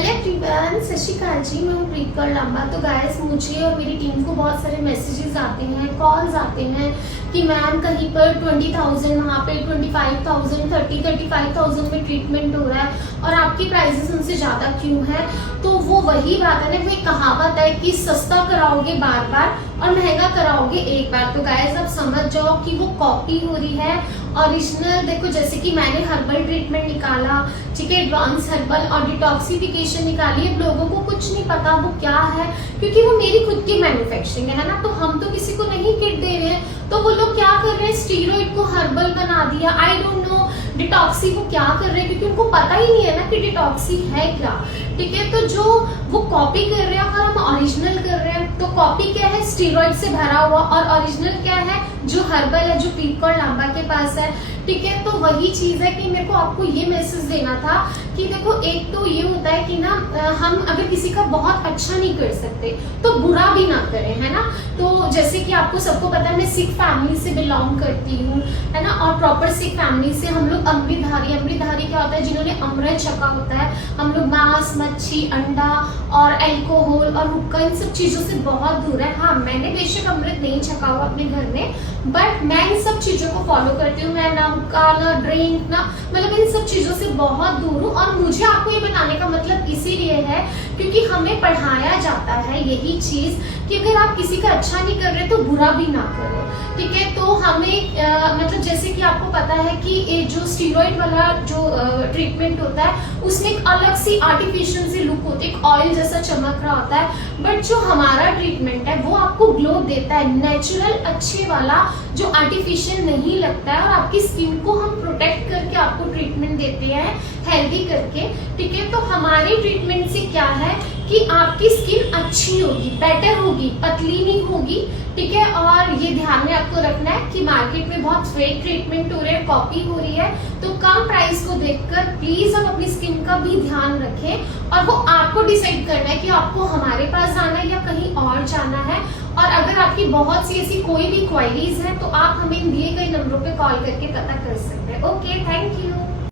Hello everyone, सत श्री अकाल जी। मैं हूँ प्रीत कौर लांबा। तो गाइस, मुझे और मेरी टीम को बहुत सारे मैसेजेस आते हैं, कॉल्स आते हैं कि मैम कहीं पर 20,000, वहाँ पे 25,000, 35,000 में ट्रीटमेंट हो रहा है और आपकी प्राइसेस उनसे ज़्यादा क्यों है। तो वो वही बात है ना, वो एक कहावत है कि सस्ता कराओगे बार बार और महंगा कराओगे एक बार। तो गाइस, आप समझ जाओ कि वो कॉपी हो रही है। ओरिजिनल देखो, जैसे कि मैंने हर्बल ट्रीटमेंट निकाला, ठीक है, एडवांस हर्बल और डिटॉक्सिफिकेशन निकाली। अब लोगों को कुछ नहीं पता वो क्या है, क्योंकि वो मेरी खुद की मैन्युफैक्चरिंग है ना। तो हम तो किसी को नहीं किट दे रहे हैं। तो वो लोग क्या कर रहे हैं, स्टीरॉइड को हर्बल बना दिया। आई डोंट नो डिटॉक्सी को क्या कर रहे हैं, क्योंकि उनको पता ही नहीं है ना कि डिटॉक्सी है क्या। ठीक है, तो जो वो कॉपी कर रहे हैं और हम ओरिजिनल कर रहे हैं। तो कॉपी क्या है, स्टीरॉइड से भरा हुआ, और ओरिजिनल क्या है, जो हर्बल है, जो प्रीत कौर लांबा के पास है। ठीक है, तो वही चीज है कि मेरे को आपको ये मैसेज देना था कि देखो, एक तो ये होता है कि ना, हम अगर किसी का बहुत अच्छा नहीं कर सकते तो बुरा भी ना करें, है ना। तो जैसे कि आपको सबको पता है, मैं सिख फैमिली से बिलोंग करती हूँ, है ना, और प्रॉपर सिख फैमिली से हम लोग अमृतधारी। अमृतधारी क्या होता है, जिन्होंने अमृत छका होता है। हम लोग मांस, मच्छी, अंडा और अल्कोहल और हुक्का, इन सब चीजों से बहुत दूर है। हाँ, मैंने बेशक अमृत नहीं छका हुआ अपने घर में, बट मैं इन सब चीजों को फॉलो करती हूँ। मैं ना हुक्का, ना ड्रिंक, ना मतलब इन सब चीजों से बहुत दूर हूँ। और मुझे आपको ये बताने का मतलब इसीलिए है क्योंकि हमें पढ़ाया जाता है यही चीज कि अगर आप किसी का अच्छा नहीं कर रहे तो बुरा भी ना करो। ठीक है, तो हमें मतलब जैसे कि आपको पता है कि ये जो स्टीरॉइड वाला जो ट्रीटमेंट होता है, उसमें एक अलग सी आर्टिफिशियल सी लुक होती है, एक ऑयल जैसा चमक रहा होता है। बट जो हमारा ट्रीटमेंट है वो आपको ग्लो देता है, नेचुरल अच्छे वाला, जो आर्टिफिशियल नहीं लगता है। और आपकी स्किन को हम प्रोटेक्ट करके आपको ट्रीटमेंट देते हैं, हेल्दी करके। ठीक है, तो हमारे ट्रीटमेंट से क्या है कि आपकी स्किन अच्छी होगी, बेटर होगी, पतली नहीं होगी। ठीक है, और ये ध्यान में आपको रखना है कि मार्केट में बहुत फेक ट्रीटमेंट हो रहे हैं, कॉपी हो रही है। तो कम प्राइस को देखकर प्लीज आप अपनी स्किन का भी ध्यान रखें, और वो आपको डिसाइड करना है कि आपको हमारे पास जाना है या कहीं और जाना है। और अगर आपकी बहुत सी ऐसी कोई भी क्वायरीज है तो आप हमें दिए गए नंबरों पे कॉल करके पता कर सकते हैं। Okay, thank you.